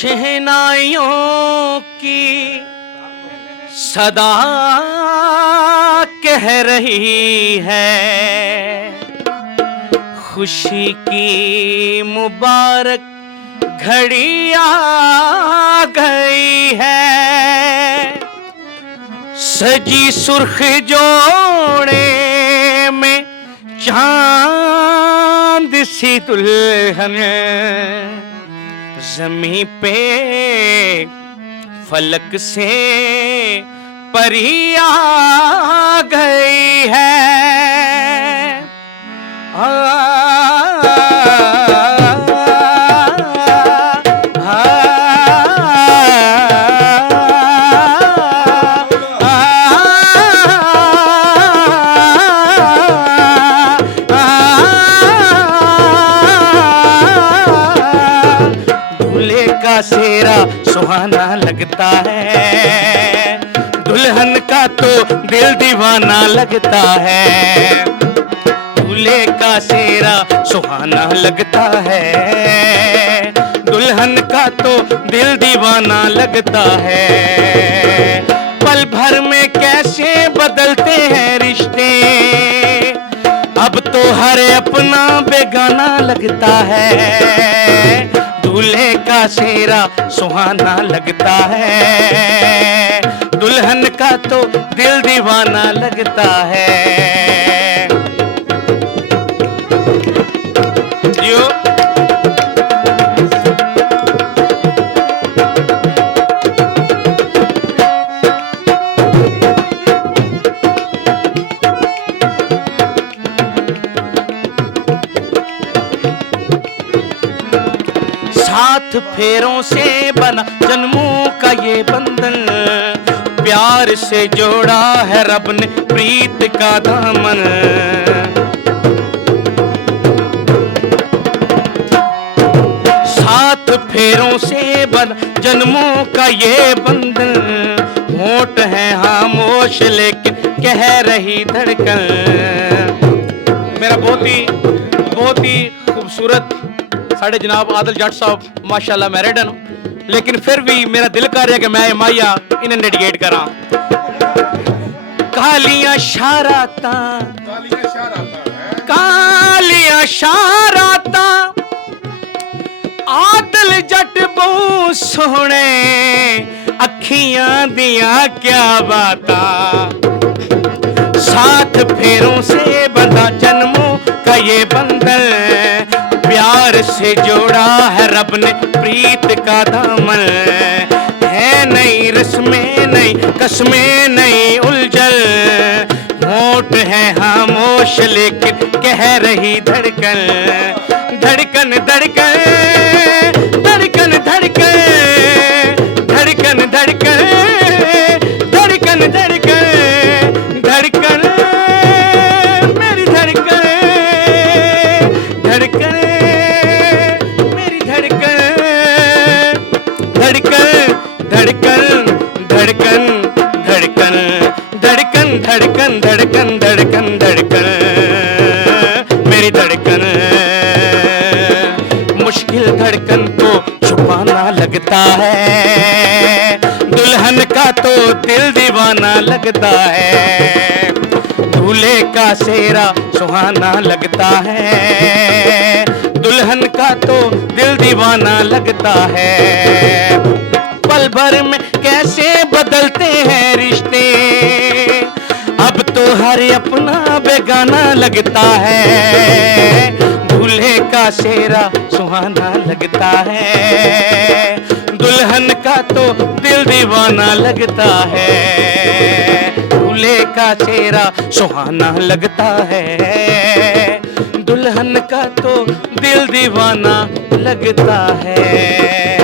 शहनाइयों की सदा कह रही है, खुशी की मुबारक घड़ी आ गई है। सजी सुर्ख जोड़े में चांद सी दुल्हन ज़मीं पे फलक से परी आ गई है। सेरा सुहाना लगता है, दुल्हन का तो दिल दीवाना लगता है। दूल्हे का सेरा सुहाना लगता है, दुल्हन का तो दिल दीवाना लगता है। पल भर में कैसे बदलते हैं रिश्ते, अब तो हर अपना बेगाना लगता है। दूल्हे का सेरा सुहाना लगता है, दुल्हन का तो दिल दीवाना लगता है। जियो साथ फेरों से बना जन्मों का ये बंधन, प्यार से जोड़ा है रब ने प्रीत का दामन। साथ फेरों से बना जन्मों का ये बंधन, होंठ है खामोश लेकिन कह रही धड़कन। मेरा बहुत ही खूबसूरत साढ़े जनाब आदिल जट साहब माशाल्लाह मैरिड हैं, लेकिन फिर भी मेरा दिल कर रहा है कि मैं माइया इन्हें डेडिकेट करा। कालियां शाराता आदिल जट बहु सोहने, अखियां दिया क्या बातां। साथ फेरों से बंधा जन्मों का ये बंधन, प्यार से जोड़ा है रब ने प्रीत का दामन। है नई रस्में नई कसमें नई उलझल, होंठ है खामोश लेकिन कह रही धड़कन। धड़कन धड़कन धड़कन धड़कन धड़कन धड़कन धड़कन धड़कन धड़कन मेरी धड़कन धड़कन धड़कन धड़कन धड़कन धड़कन धड़कन धड़कन धड़कन धड़कन मेरी धड़कन। मुश्किल धड़कन को छुपाना लगता है, दुल्हन का तो दिल दीवाना लगता है। दूल्हे का सेरा सुहाना लगता है, दुल्हन का तो दिल दीवाना लगता है। पल भर में कैसे बदलते हैं रिश्ते, अब तो हर अपना बेगाना लगता है। दूल्हे का सेरा सुहाना लगता है, दुल्हन का तो दिल दीवाना लगता है। दूल्हे का सेरा सुहाना लगता है, दुल्हन का तो दिल दीवाना लगता है।